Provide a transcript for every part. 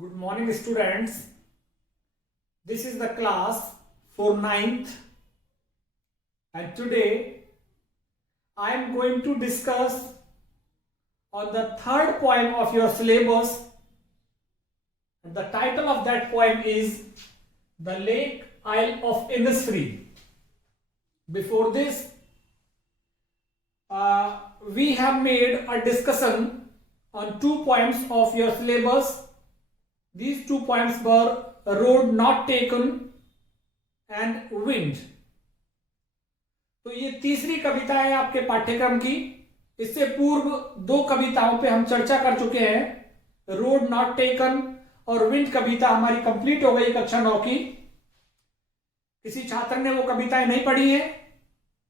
Good morning, students. This is the class for 9th, and today I am going to discuss on the third poem of your syllabus. And the title of that poem is The Lake Isle of Innisfree. Before this, we have made a discussion on two poems of your syllabus. These two poems were Road Not Taken and Wind. तो ये तीसरी कविता है आपके पाठ्यक्रम की. इससे पूर्व दो कविताओं पे हम चर्चा कर चुके हैं. रोड नॉट टेकन और विंड कविता हमारी कंप्लीट हो गई कक्षा 9 की. किसी छात्र ने वो कविताएं नहीं पढ़ी है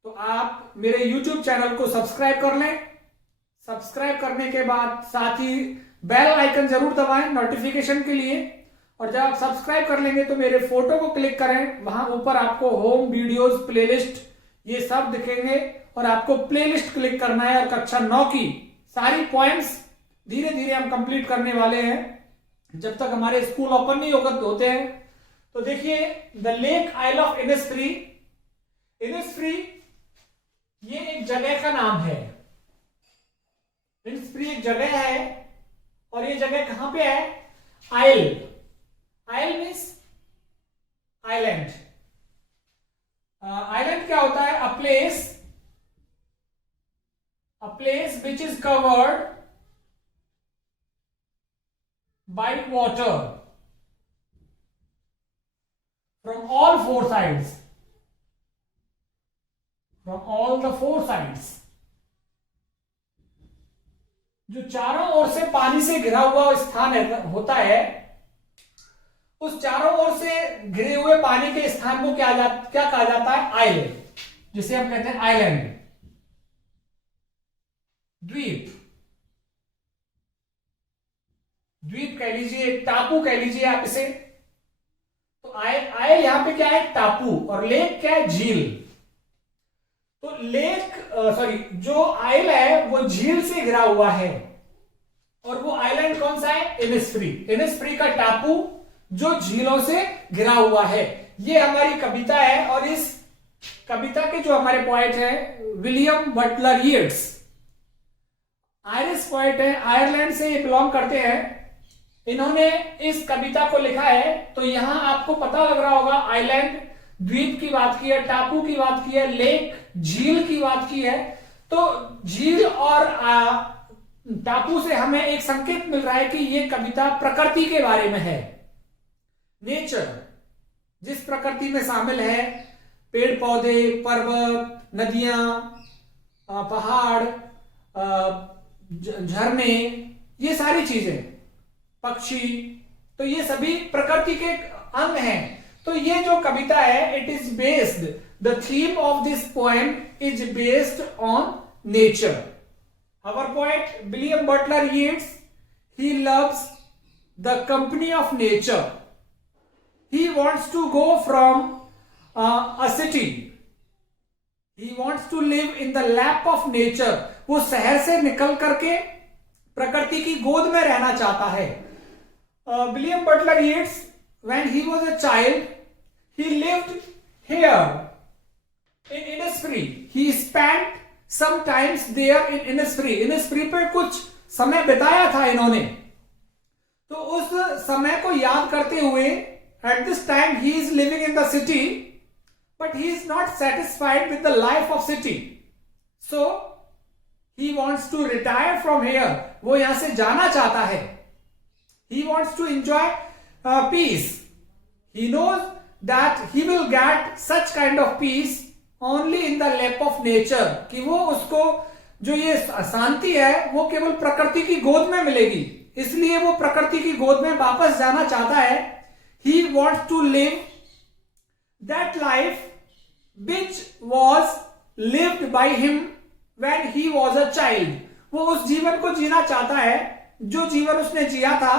तो आप मेरे YouTube चैनल को सब्सक्राइब कर लें. सब्सक्राइब करने के बाद साथ ही बेल आइकन जरूर दबाएं नोटिफिकेशन के लिए. और जब आप सब्सक्राइब कर लेंगे तो मेरे फोटो को क्लिक करें. वहां ऊपर आपको होम, वीडियोस, प्लेलिस्ट ये सब दिखेंगे और आपको प्लेलिस्ट क्लिक करना है. और कक्षा 9 की सारी पॉइंट्स धीरे धीरे हम कंप्लीट करने वाले हैं जब तक हमारे स्कूल ओपन नहीं होते हैं. तो देखिए, the lake isle of Innisfree. Innisfree ये एक जगह का नाम है. इनिसफ्री एक जगह है और ये जगह कहां पे है? आइल. आइल मीन्स आइलैंड. आइलैंड क्या होता है? A place which is covered by water from all four sides. From all the four sides. जो चारों ओर से पानी से घिरा हुआ स्थान होता है, उस चारों ओर से घिरे हुए पानी के स्थान को क्या कहा जाता है? आइल, जिसे हम कहते हैं आइलैंड, द्वीप. द्वीप कह लीजिए, टापू कह लीजिए आप इसे. तो आइल यहां पे क्या है? टापू. और लेक क्या है? झील. तो जो आइल है वो झील से घिरा हुआ है. और वो आइलैंड कौन सा है? इनिसफ्री. इनिसफ्री का टापू जो झीलों से घिरा हुआ है. ये हमारी कविता है. और इस कविता के जो हमारे पोएट हैं William Butler Yeats, Irish poet है, आयरलैंड से ये बिलोंग करते हैं. इन्होंने इस कविता को लिखा है. तो यहां आपको पता लग रहा होगा, आइलैंड, द्वीप की बात की है, टापू की बात की है, लेक, झील की बात की है. तो झील और टापू से हमें एक संकेत मिल रहा है कि यह कविता प्रकृति के बारे में है. नेचर, जिस प्रकृति में शामिल है, पेड़ पौधे, पर्वत, नदियां, पहाड़, झरने, ये सारी चीजें, पक्षी, तो ये सभी प्रकृति के अंग हैं. तो ये जो कविता है, it is based, the theme of this poem is based on nature. Our poet William Butler Yeats, he loves the company of nature. He wants to go from a city. He wants to live in the lap of nature. वो शहर से निकल करके प्रकृति की गोद में रहना चाहता है. William Butler Yeats, when he was a child, he lived here in Innisfree. He spent some times there in Innisfree. Innisfree पे कुछ समय बिताया था इन्होंने. तो उस समय को याद करते हुए, at this time he is living in the city, but he is not satisfied with the life of city, so he wants to retire from here. वो यहां से जाना चाहता है. He wants to enjoy peace. He knows that he will get such kind of peace only in the lap of nature, कि वो उसको जो ये शांति है वो केवल प्रकृति की गोद में मिलेगी. इसलिए वो प्रकृति की गोद में वापस जाना चाहता है. He wants to live that life which was lived by him when he was a child. वो उस जीवन को जीना चाहता है जो जीवन उसने जिया था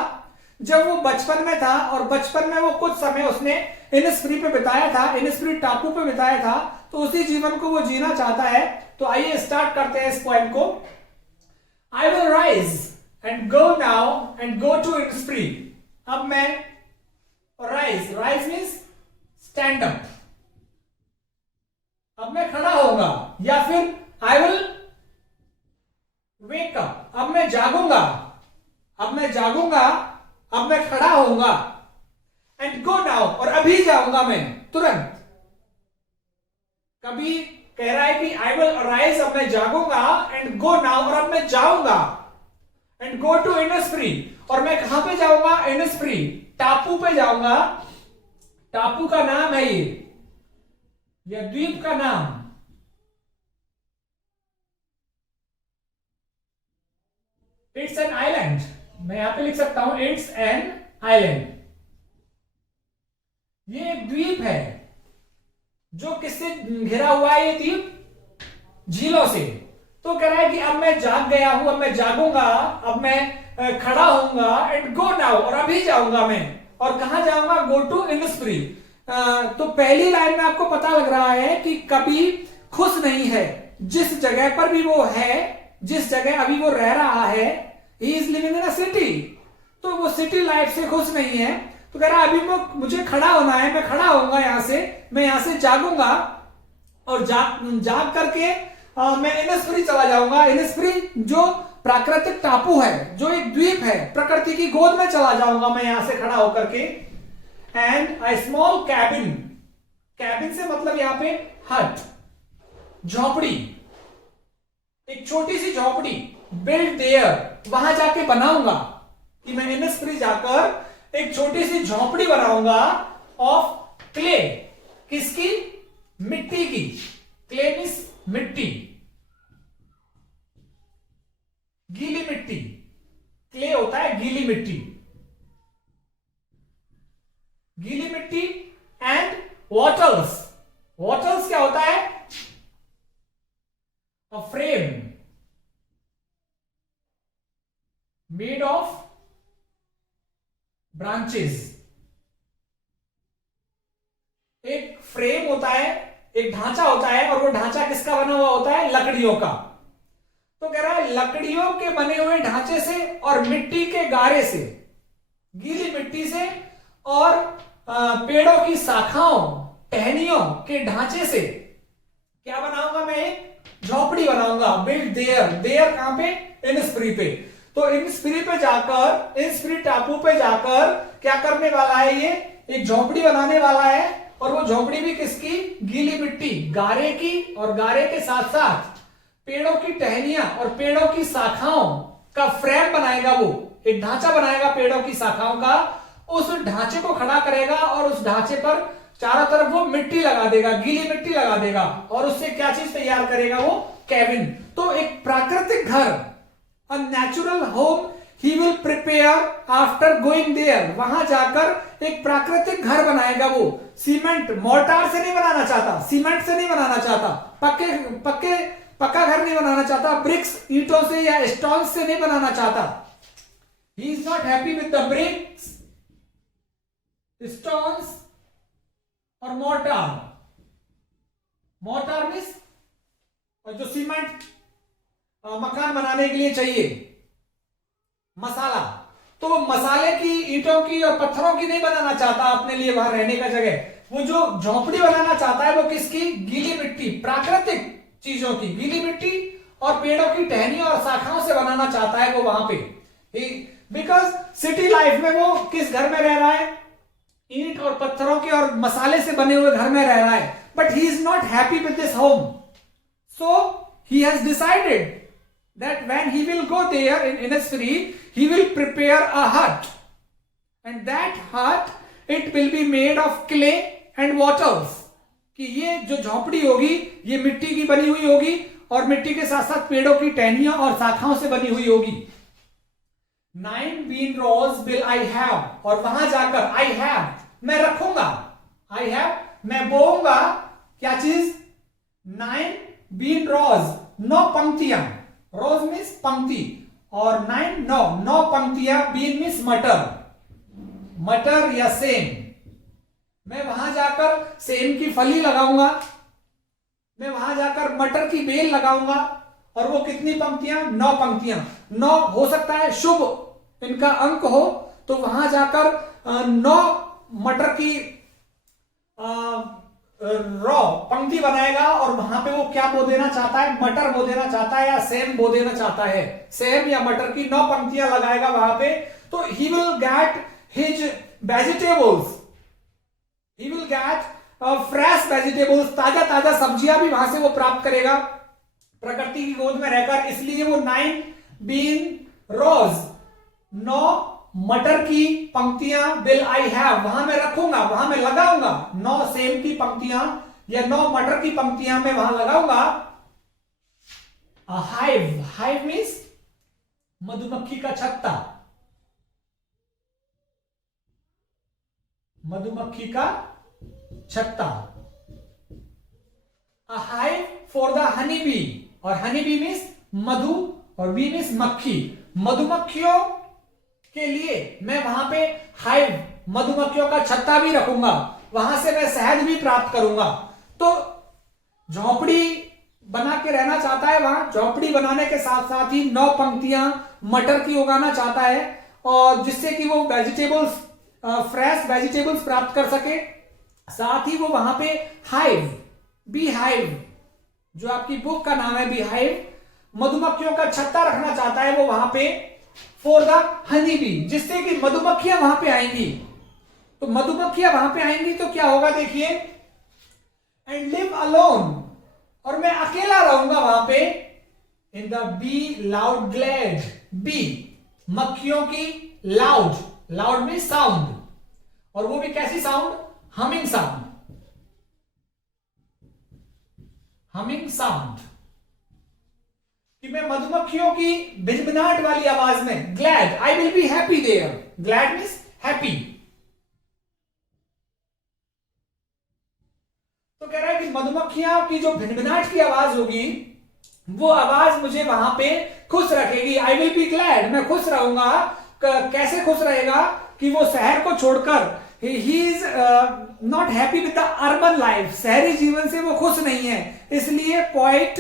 जब वो बचपन में था. और बचपन में वो कुछ समय उसने इनिसफ्री पे बिताया था, इनिसफ्री टापू पे बिताया था. तो उसी जीवन को वो जीना चाहता है. तो आइए स्टार्ट करते हैं इस पॉइंट को. I will rise and go now and go to Innisfree. अब मैं rise, rise means stand up, अब मैं खड़ा होऊंगा, या फिर आई विल वेक अप, अब मैं जागूंगा, अब मैं जागूंगा, अब मैं खड़ा होऊंगा, एंड गो नाउ, और अभी जाऊंगा मैं तुरंत। कभी कह रहा है कि आई विल अराइज, अब मैं जागूंगा, एंड गो नाउ, और अब मैं जाऊंगा, एंड गो टू इनिस्फ्री, और मैं कहां पे जाऊंगा? इनिस्फ्री, टापू पे जाऊंगा। टापू का नाम है ये, या द्वीप का नाम, इट्स एन आइलैंड। मैं यहां पे लिख सकता हूं इट्स एन आइलैंड। ये एक द्वीप है जो किससे घिरा हुआ है? ये द्वीप झीलों से। तो कह रहा है कि अब मैं जाग गया हूं, अब मैं जागूंगा, अब मैं खड़ा होऊंगा, एंड गो नाउ, और अभी जाऊंगा मैं, और कहां जाऊंगा? Go to Innisfree. तो पहली लाइन में आपको पता लग रहा है कि कभी खुश नहीं है जिस जगह पर भी वो है, जिस जगह अभी वो रह रहा है। He is living in a city, तो वो सिटी लाइफ से खुश नहीं है। तो कह रहा है अभी मुझे खड़ा होना है, मैं खड़ा होऊंगा यहां से, मैं यहां से जागूंगा, और जाग करके मैं इनिस्फ्री चला जाऊंगा। इनिस्फ्री जो प्राकृतिक टापू है, जो एक द्वीप है, प्रकृति की गोद में चला जाऊंगा मैं यहां से खड़ा होकर के। And a small cabin, cabin से मतलब यहां पे हट, झोपड़ी, एक छोटी सी झोपड़ी, बिल्ड देयर, वहां जाके बनाऊंगा, कि मैं इनिस्फ्री जाकर एक छोटी सी झोपड़ी बनाऊंगा ऑफ क्ले, किसकी? मिट्टी की। क्ले मीन्स मिट्टी, गीली मिट्टी। क्ले होता है गीली मिट्टी, गीली मिट्टी। एंड वॉटल्स, वॉटल्स क्या होता है? A frame made of branches. एक फ्रेम होता है, एक ढांचा होता है, और वो ढांचा किसका बना हुआ होता है? लकड़ियों का। तो कह रहा है लकड़ियों के बने हुए ढांचे से और मिट्टी के गारे से, गीली मिट्टी से, और पेड़ों की शाखाओं, टहनियों के ढांचे से क्या बनाऊंगा मैं? एक झोपड़ी बनाऊंगा। बिल्ड देयर, देयर कहां पे? इनिस्फ्री पे। तो इनिस्फ्री पे जाकर, इनिस्फ्री टापू पे जाकर क्या करने वाला है? ये एक झोपड़ी बनाने वाला है, और वो झोपड़ी भी किसकी? गीली मिट्टी, गारे की, और गारे के साथ साथ पेड़ों की टहनियां और पेड़ों की शाखाओं का फ्रेम बनाएगा। वो एक ढांचा बनाएगा पेड़ों की शाखाओं का, उस ढांचे को खड़ा करेगा, और उस ढांचे पर चारों तरफ वो मिट्टी लगा देगा, गीली मिट्टी लगा देगा, और उससे क्या चीज तैयार करेगा? वो कैबिन। तो एक प्राकृतिक घर, a natural home he will prepare after going there. वहां जाकर एक प्राकृतिक घर बनाएगा वो। सीमेंट, मोर्टार से नहीं बनाना चाहता, सीमेंट से नहीं बनाना चाहता, पक्का घर नहीं बनाना चाहता, ब्रिक्स, ईंटों से या स्टोन से नहीं बनाना चाहता। He is not happy with the bricks, stones और मोर्टार। मोर्टार मीन्स और जो सीमेंट मकान बनाने के लिए चाहिए, मसाला, तो वो मसाले की, ईंटों की और पत्थरों की नहीं बनाना चाहता अपने लिए वहां रहने का जगह। वो जो झोपड़ी बनाना चाहता है वो किसकी? गीली मिट्टी, प्राकृतिक चीजों की, गीली मिट्टी और पेड़ों की टहनियों और शाखाओं से बनाना चाहता है वो वहां पे। बिकॉज सिटी लाइफ में वो किस घर में रह रहा है? ईंट और पत्थरों के और मसाले से बने हुए घर में रह रहा है। But he is not happy with this home, so he has decided that when he will go there in Innisfree, he will prepare a hut, and that hut, it will be made of clay and wattles. कि ये जो झोपड़ी होगी ये मिट्टी की बनी हुई होगी, और मिट्टी के साथ साथ पेड़ों की टहनियों और शाखाओं से बनी हुई होगी। 9 bean rows will I have, और वहां जाकर I have मैं रखूंगा, I have मैं बोऊंगा क्या चीज? 9 बीन रोज, 9 पंक्तियां, रोज मीन्स पंक्ति, और 9 पंक्तियां, बीन मीन्स मटर, मटर या सेम। मैं वहां जाकर सेम की फली लगाऊंगा, मैं वहां जाकर मटर की बेल लगाऊंगा, और वो कितनी पंक्तियां? 9 पंक्तियां। 9 हो सकता है शुभ इनका अंक हो, तो वहां जाकर 9 मटर की रॉ पंक्ति बनाएगा और वहां पे वो क्या बो देना चाहता है, मटर बो देना चाहता है या सेम बो देना चाहता है, सेम या मटर की 9 पंक्तियां लगाएगा वहां पे। तो he will get his vegetables, he will get fresh vegetables, ताजा ताजा सब्जियां भी वहां से वो प्राप्त करेगा प्रकृति की गोद में रहकर। इसलिए वो 9 बीन रोज, 9 मटर की पंक्तियां विल आई हैव, वहां मैं रखूंगा, वहां मैं लगाऊंगा 9 सेम की पंक्तियां या 9 मटर की पंक्तियां मैं वहां लगाऊंगा। हाइव, हाइव मीन्स मधुमक्खी का छत्ता, मधुमक्खी का छत्ता। A hive for the honey bee, और हनी बी मीन्स मधु और बी मीन्स मक्खी, मधुमक्खियों के लिए मैं वहां पे हाइव, मधुमक्खियों का छत्ता भी रखूंगा, वहां से मैं शहद भी प्राप्त करूंगा। तो झोपड़ी बना के रहना चाहता है, वहां झोपड़ी बनाने के साथ साथ ही 9 पंक्तियां मटर की उगाना चाहता है, और जिससे कि वो वेजिटेबल्स, फ्रेश वेजिटेबल्स प्राप्त कर सके। साथ ही वो वहां पे हाइव, बी हाइव, जो आपकी बुक का नाम है बी हाइव, मधुमक्खियों का छत्ता रखना चाहता है वो वहां पे फॉर द हनी बी, जिससे कि मधुमक्खियां वहां पे आएंगी। तो मधुमक्खियां वहां पे आएंगी तो क्या होगा देखिए, एंड लिव अलोन, और मैं अकेला रहूंगा वहां पे in the bee loud glade, bee मक्खियों की लाउड, लाउड में साउंड, और वो भी कैसी sound, humming sound, humming sound, कि मैं मधुमक्खियों की भिनभिनाहट वाली आवाज में, glad, I will be happy there, glad means happy. तो कह रहा है कि मधुमक्खियों की जो भिनभिनाहट की आवाज होगी वो आवाज मुझे वहां पे खुश रखेगी, आई विल बी ग्लैड, मैं खुश रहूंगा। कैसे खुश रहेगा कि वो शहर को छोड़कर, ही is not happy with the urban life, शहरी जीवन से वो खुश नहीं है, इसलिए पोएट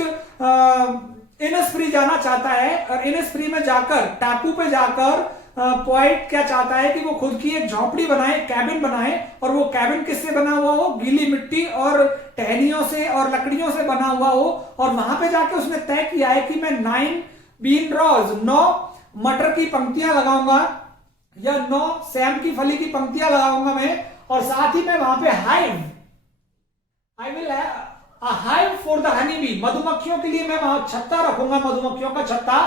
इनस्प्री जाना चाहता है, और इनस्प्री में जाकर, टापू पे जाकर पोएट क्या चाहता है कि वो खुद की एक झोपड़ी बनाए, कैबिन बनाए, और वो कैबिन किससे बना हुआ हो, गीली मिट्टी और टहनियों से और लकड़ियों से बना हुआ हो, और वहां पे जाके उसने तय किया है कि मैं 9 बीन रोज, 9 मटर की पंक्तियां लगाऊंगा या 9 सैम की फली की पंक्तियां लगाऊंगा मैं, और साथ ही मैं वहां पे hive, I will hive for the honey B, मधुमक्खियों के लिए मैं वहां छत्ता रखूंगा, मधुमक्खियों का छत्ता।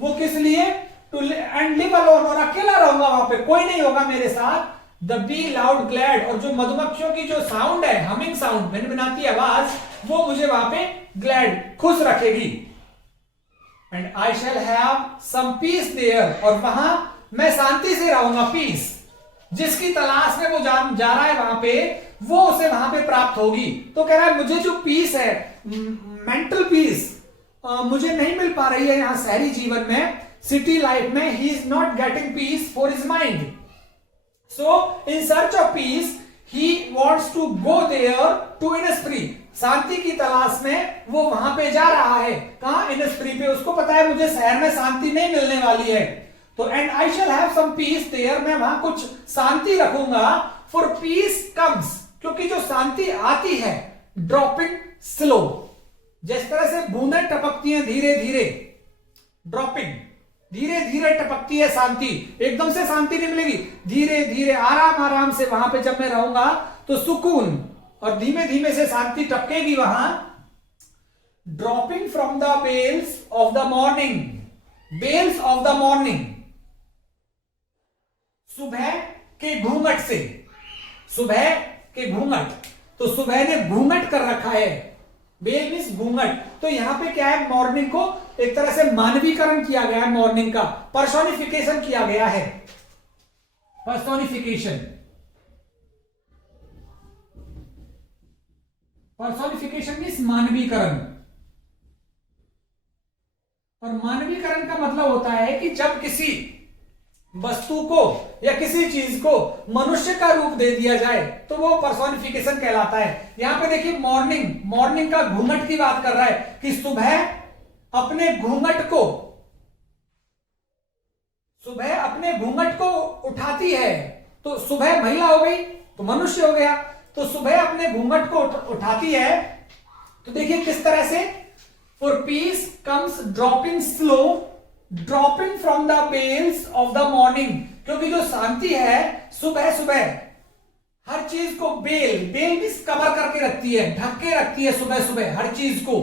वो किस लिए, टू एंड लिव अलोन, और अकेला रहूंगा वहां पे, कोई नहीं होगा मेरे साथ। द बी लाउड ग्लैड, और जो मधुमक्खियों की जो साउंड है, हमिंग साउंड, भिनभिनाती आवाज, वो मुझे वहां पे ग्लैड, खुश रखेगी। And I shall have some peace there, और वहां मैं शांति से रहूंगा, पीस, जिसकी तलाश में वो जा रहा है वहां पे, वो उसे वहां पे प्राप्त होगी। तो कह रहा है मुझे जो पीस है, मेंटल पीस, मुझे नहीं मिल पा रही है यहां शहरी जीवन में, सिटी लाइफ में, he is not getting peace for his mind, so in search of peace he wants to go there to Innisfree, शांति की तलाश में वो वहां पे जा रहा है, कहां, इनस्प्री पे। उसको पता है मुझे शहर में शांति नहीं मिलने वाली है, तो and I shall have some peace there, मैं वहां कुछ शांति रखूंगा। फॉर पीस कम्स, क्योंकि जो शांति आती है, ड्रॉपिंग स्लो, जिस तरह से बूंदें टपकती हैं धीरे धीरे, ड्रॉपिंग, धीरे धीरे टपकती है शांति, एकदम से शांति नहीं मिलेगी, धीरे धीरे आराम आराम से वहां पे जब मैं रहूंगा तो सुकून और धीमे धीमे से शांति टपकेगी वहां। Dropping from the bells of the morning, bells of the morning, सुबह के घूंघट से, सुबह के घूंघट, तो सुबह ने घूंघट कर रखा है, बेल मीन्स घूंघट, तो यहां पे क्या है, मॉर्निंग को एक तरह से मानवीकरण किया गया है, मॉर्निंग का पर्सोनिफिकेशन किया गया है, पर्सोनिफिकेशन, पर्सोनिफिकेशन मीन्स मानवीकरण, और मानवीकरण का मतलब होता है कि जब किसी वस्तु को या किसी चीज को मनुष्य का रूप दे दिया जाए तो वो पर्सोनिफिकेशन कहलाता है। यहां पे देखिए मॉर्निंग, मॉर्निंग का घूंघट की बात कर रहा है कि सुबह अपने घूंघट को, सुबह अपने घूंघट को उठाती है, तो सुबह महिला हो गई तो मनुष्य हो गया। तो सुबह अपने घूंघट को उठाती है, तो देखिए किस तरह से, for peace comes dropping slow, dropping from the bells of the morning. क्योंकि जो शांति है सुबह सुबह हर चीज को बेल भी कवर करके रखती है, ढक के रखती है सुबह सुबह हर चीज को।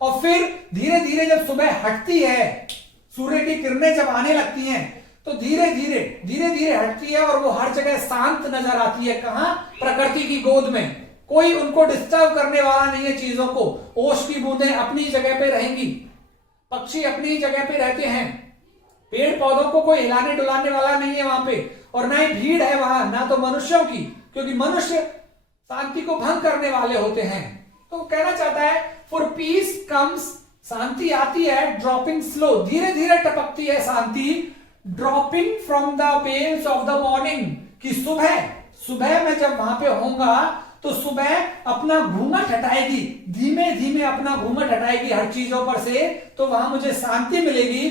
और फिर धीरे धीरे जब सुबह हटती है, सूर्य की किरणें जब आने लगती हैं, तो धीरे धीरे हटती है और वो हर जगह शांत नजर आती है। कहां? प्रकृति की गोद में। कोई उनको डिस्टर्ब करने वाला नहीं है चीजों को। ओश की बूंदें अपनी जगह पे रहेंगी, पक्षी अपनी जगह पे रहते हैं, पेड़ पौधों को कोई हिलाने डुलाने वाला नहीं है वहां पे, और ना ही भीड़ है वहां, ना तो मनुष्यों की, क्योंकि मनुष्य शांति को भंग करने वाले होते हैं। तो कहना चाहता है फॉर पीस कम्स, शांति आती है, ड्रॉपिंग स्लो, धीरे धीरे टपकती है शांति, dropping from the veils of the morning, कि सुबह में जब वहां पे होऊंगा तो सुबह अपना घूंघट हटाएगी, धीमे धीमे अपना घूंघट हटाएगी हर चीजों पर से, तो वहां मुझे शांति मिलेगी।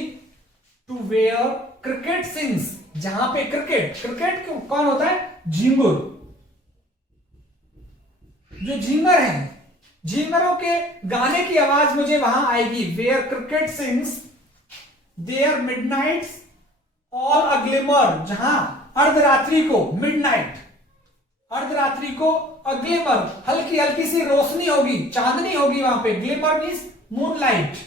टू वेयर क्रिकेट सिंग्स, जहां पे क्रिकेट कौन होता है? झींगुर। जो झींगर हैं, झींगरों के गाने की आवाज मुझे वहां आएगी। Where cricket sings their midnights all a glimmer, जहां अर्धरात्रि को, मिडनाइट अर्धरात्रि को, अग्लिमर हल्की हल्की सी रोशनी होगी, चांदनी होगी वहां पे। ग्लिमर मीन्स मूनलाइट,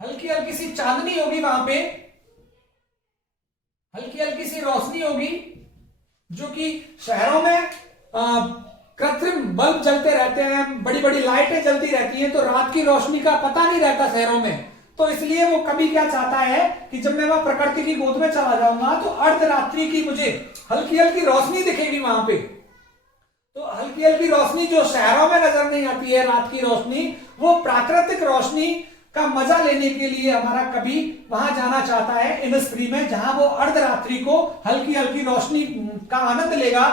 हल्की हल्की सी चांदनी होगी वहां पे, हल्की हल्की सी रोशनी होगी। जो कि शहरों में कृत्रिम बल्ब जलते रहते हैं, बड़ी बड़ी लाइटें जलती रहती हैं, तो रात की रोशनी का पता नहीं रहता शहरों में। तो इसलिए वो कभी क्या चाहता है कि जब मैं वह प्रकृति की गोद में चला जाऊंगा तो अर्धरात्रि की मुझे हल्की हल्की रोशनी दिखेगी वहां पे। तो हल्की हल्की रोशनी जो शहरों में नजर नहीं आती है, रात की रोशनी, वो प्राकृतिक रोशनी का मजा लेने के लिए हमारा कभी वहां जाना चाहता है इन स्त्री में, जहां वो अर्धरात्रि को हल्की हल्की रोशनी का आनंद लेगा,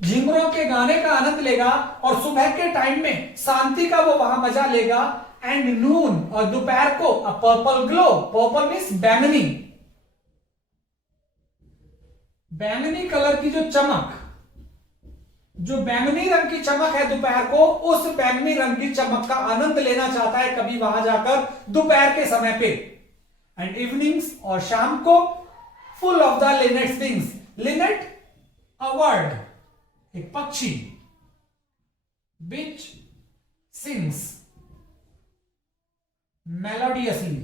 झिंगुरों के गाने का आनंद लेगा, और सुबह के टाइम में शांति का वो वहां मजा लेगा। एंड नून, और दोपहर को पर्पल ग्लो, पर्पल मीन्स बैंगनी, बैंगनी कलर की जो चमक, जो बैंगनी रंग की चमक है दोपहर को, उस बैंगनी रंग की चमक का आनंद लेना चाहता है कभी वहां जाकर दोपहर के समय पे। एंड इवनिंग्स, और शाम को, full of the Lynette sings. Lynette a word, एक पक्षी, विच सिंग्स मेलोडियसली,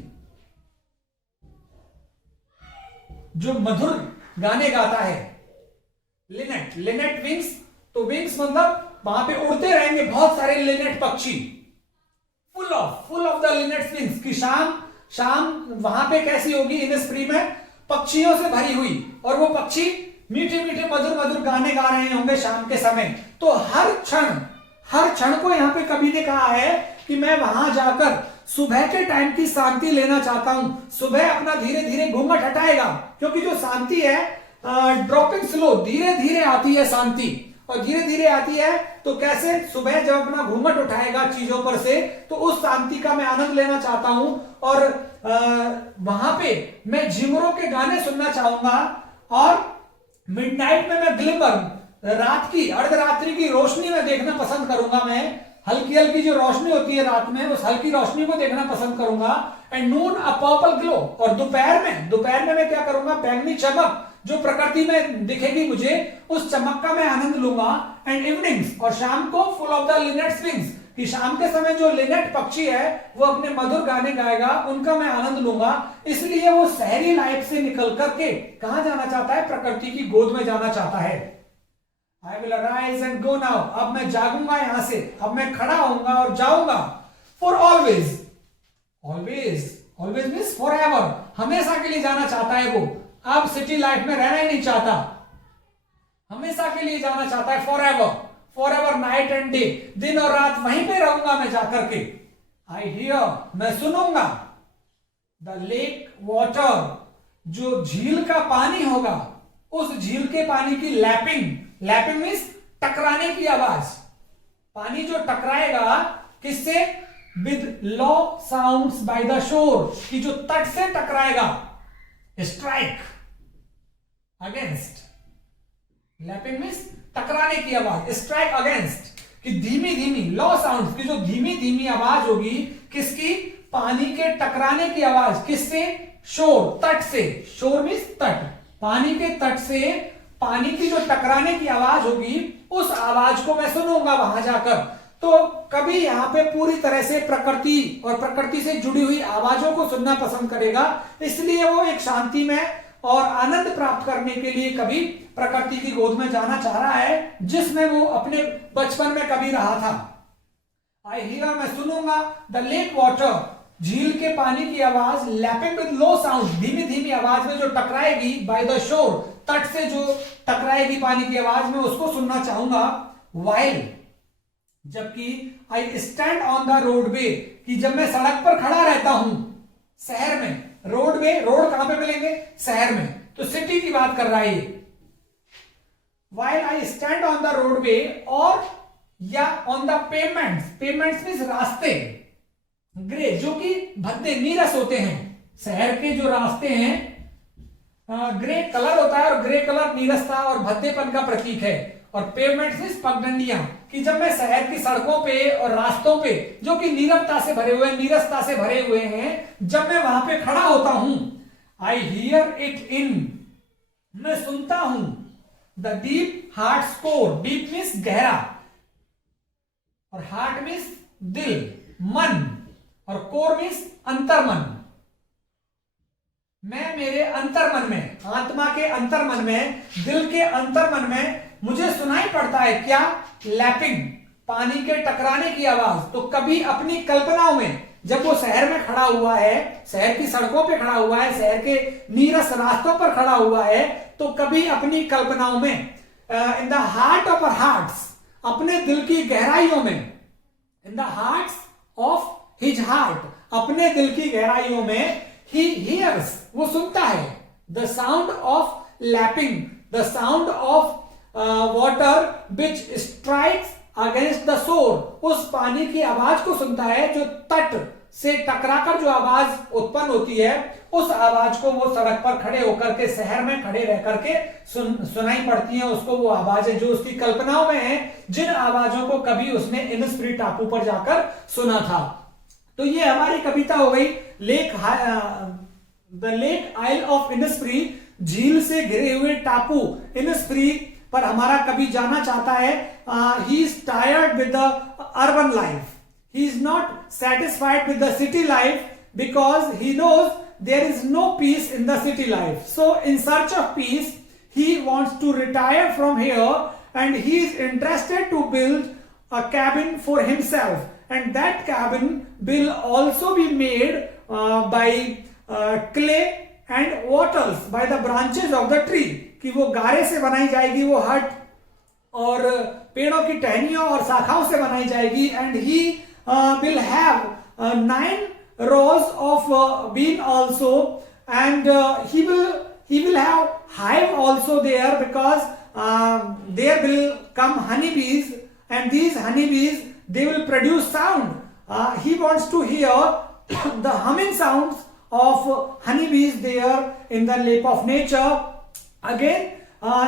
जो मधुर गाने गाता है। लिनेट विंग्स, तो विंग्स मतलब वहां पे उड़ते रहेंगे बहुत सारे लिनेट पक्षी, full of the Lynette wings, की शाम वहां पे कैसी होगी इन स्प्री में? पक्षियों से भरी हुई, और वो पक्षी मीठे मीठे मधुर मधुर गाने गा रहे होंगे शाम के समय। तो हर क्षण को यहां पे कवि ने कहा है कि मैं वहां जाकर सुबह के टाइम की शांति लेना चाहता हूं। सुबह अपना धीरे धीरे घूंघट हटाएगा, क्योंकि जो शांति है ड्रॉपिंग स्लो, धीरे धीरे आती है शांति, और धीरे धीरे आती है तो कैसे? सुबह जब अपना घूंघट उठाएगा चीजों पर से, तो उस शांति का मैं आनंद लेना चाहता हूं। और वहां पे मैं झिंगुरों के गाने सुनना चाहूंगा, और मिडनाइट में मैं ग्लिमर, रात की अर्धरात्रि की रोशनी में देखना पसंद करूंगा। मैं हल्की हल्की जो रोशनी होती है रात में, उस हल्की रोशनी को देखना पसंद करूंगा। And Noon a purple glow, और दोपहर में मैं क्या करूंगा? बैंगनी चमक जो प्रकृति में दिखेगी मुझे, उस चमक का मैं आनंद लूंगा। एंड इवनिंग्स, और शाम को, full of the Lynette swings, कि शाम के समय जो लिनेट पक्षी है वो अपने मधुर गाने गाएगा, उनका मैं आनंद लूंगा। इसलिए वो शहरी लाइफ से निकल करके कहां जाना चाहता है? प्रकृति की गोद में जाना चाहता है। I will arise and go now. अब मैं जागूंगा यहां से, अब मैं खड़ा होऊंगा और जाऊंगा। For always, always means forever, हमेशा के लिए जाना चाहता है वो। अब सिटी लाइफ में रहना ही नहीं चाहता, हमेशा के लिए जाना चाहता है। forever नाइट एंड डे, दिन और रात वहीं पे रहूंगा मैं जाकर के। I hear, मैं सुनूंगा। The lake water, जो झील का पानी होगा, उस झील के पानी की लैपिंग मीन्स टकराने की आवाज। पानी जो टकराएगा किससे? With low sounds by the shore, कि जो तट से टकराएगा, स्ट्राइक अगेंस्ट, लैपिंग मीन्स टकराने की आवाज, स्ट्राइक अगेंस्ट, कि धीमी धीमी, लो साउंड की जो धीमी धीमी आवाज होगी, किसकी, पानी के टकराने की आवाज, किससे, शोर, तट से, शोर मीन्स तट, पानी के तट से पानी की जो टकराने की आवाज होगी, उस आवाज को मैं सुनूंगा वहां जाकर। तो कभी यहां पे पूरी तरह से प्रकृति और प्रकृति से जुड़ी हुई आवाजों को सुनना पसंद करेगा, इसलिए वो एक शांति में और आनंद प्राप्त करने के लिए कभी प्रकृति की गोद में जाना चाह रहा है, जिसमें वो अपने बचपन में कभी रहा था। आई हियर, मैं सुनूंगा, द लेक वाटर, झील के पानी की आवाज, लैपिंग विद लो साउंड, धीमी धीमी आवाज में जो टकराएगी, बाय द शोर, तट से जो टकराएगी पानी की आवाज में, उसको सुनना चाहूंगा। वाइल, जबकि I stand on the roadway, कि जब मैं सड़क पर खड़ा रहता हूं, शहर में, रोडवे, रोड कहां पे मिलेंगे, शहर में, तो सिटी की बात कर रहा है ये। While I stand on the roadway, और या on the payments, payments means रास्ते, ग्रे, जो कि भद्दे नीरस होते हैं, शहर के जो रास्ते हैं ग्रे कलर होता है, और ग्रे कलर नीरसता और भद्देपन का प्रतीक है। और पेमेंट्स मींस पगडंडियां, कि जब मैं शहर की सड़कों पे और रास्तों पे, जो कि नीरवता से भरे हुए, नीरसता से भरे हुए हैं, जब मैं वहां पे खड़ा होता हूं, आई हियर इट इन, मैं सुनता हूं, the deep heart score, deep means गहरा, और हार्ट मीन्स दिल, मन, और कोर मीन्स अंतर्मन। मैं मेरे अंतर्मन में, आत्मा के अंतर्मन में, दिल के अंतर्मन में मुझे सुनाई पड़ता है क्या, लैपिंग, पानी के टकराने की आवाज। तो कभी अपनी कल्पनाओं में, जब वो शहर में खड़ा हुआ है, शहर की सड़कों पे खड़ा हुआ है, शहर के नीरस रास्तों पर खड़ा हुआ है, तो कभी अपनी कल्पनाओं में, in the heart of our hearts, अपने दिल की गहराइयों में, in the hearts of his heart, अपने दिल की गहराइयों में, he hears, वो सुनता है, the sound of lapping, the sound of water which strikes against the shore, उस पानी की आवाज को सुनता है जो तट से टकराकर जो आवाज उत्पन्न होती है, उस आवाज को वो सड़क पर खड़े होकर के, शहर में खड़े रह करके सुनाई पड़ती है उसको, वो आवाजें जो उसकी कल्पनाओं में है, जिन आवाजों को कभी उसने इनिस्फ्री टापू पर जाकर सुना था। तो ये हमारी कविता हो गई, the lake isle of Innisfree, झील से घिरे हुए टापू इनिस्फ्री पर हमारा कवि जाना चाहता है। He is tired with the urban life, he is not satisfied with the city life, because he knows there is no peace in the city life. So in search of peace he wants to retire from here and he is interested to build a cabin for himself, and that cabin will also be made by clay and wattles, by the branches of the tree, कि वो गारे से बनाई जाएगी वो हट, और पेड़ों की टहनियों और शाखाओं से बनाई जाएगी। and he will have 9 rows of bean also, and he will have hive also there, because there will come honeybees, and these honeybees, they will produce sound. He wants to hear the humming sounds of honeybees there in the lap of nature. Again,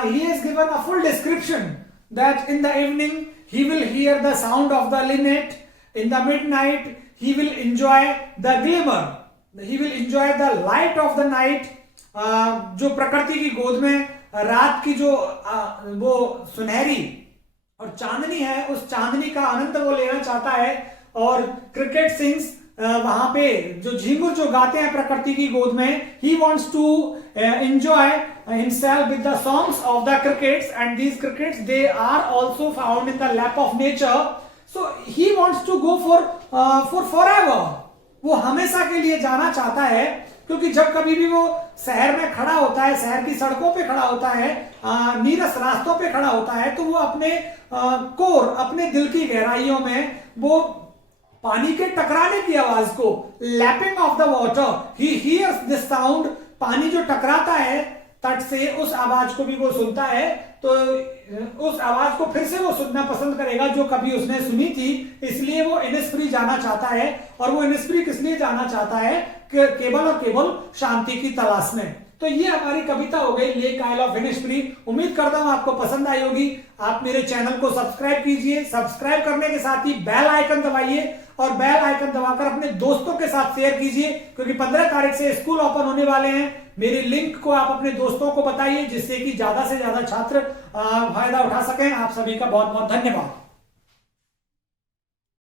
he has given a full description that in the evening he will hear the sound of the linnet. In the midnight he will enjoy the glimmer. He will enjoy the light of the night. जो प्रकृति की गोद में रात की जो वो सुनहरी और चांदनी है, उस चांदनी का आनंद वो लेना चाहता है। और क्रिकेट सिंग्स, वहां पे जो झिंगुर जो गाते हैं प्रकृति की गोद में, he wants to enjoy himself with the songs of the crickets, and these crickets, they are also found in the lap of nature. So he wants to go for forever. वो हमेशा के लिए जाना चाहता है, क्योंकि जब कभी भी वो शहर में खड़ा होता है, शहर की सड़कों पे खड़ा होता है, नीरस रास्तों पे खड़ा होता है, तो वो अपने कोर, अपने दिल की गहराइयों में वो पानी के टकराने की आवाज को, lapping of the water, he hears this sound, पानी जो टकराता है तट से उस आवाज को भी वो सुनता है, तो उस आवाज को फिर से वो सुनना पसंद करेगा जो कभी उसने सुनी थी। इसलिए वो इनिस्फ्री जाना चाहता है, और वो इनिस्फ्री किस लिए जाना चाहता है? केवल और केवल शांति की तलाश में। तो ये हमारी कविता हो गई लेक आइल ऑफ इनिस्फ्री। उम्मीद करता हूं आपको पसंद आई होगी। आप मेरे चैनल को सब्सक्राइब कीजिए, सब्सक्राइब करने के साथ ही बेल आइकन दबाइए, और बेल आइकन दबाकर अपने दोस्तों के साथ शेयर कीजिए, क्योंकि 15 तारीख से स्कूल ओपन होने वाले हैं। मेरे लिंक को आप अपने दोस्तों को बताइए, जिससे कि ज्यादा से ज्यादा छात्र फायदा उठा सकें। आप सभी का बहुत बहुत धन्यवाद।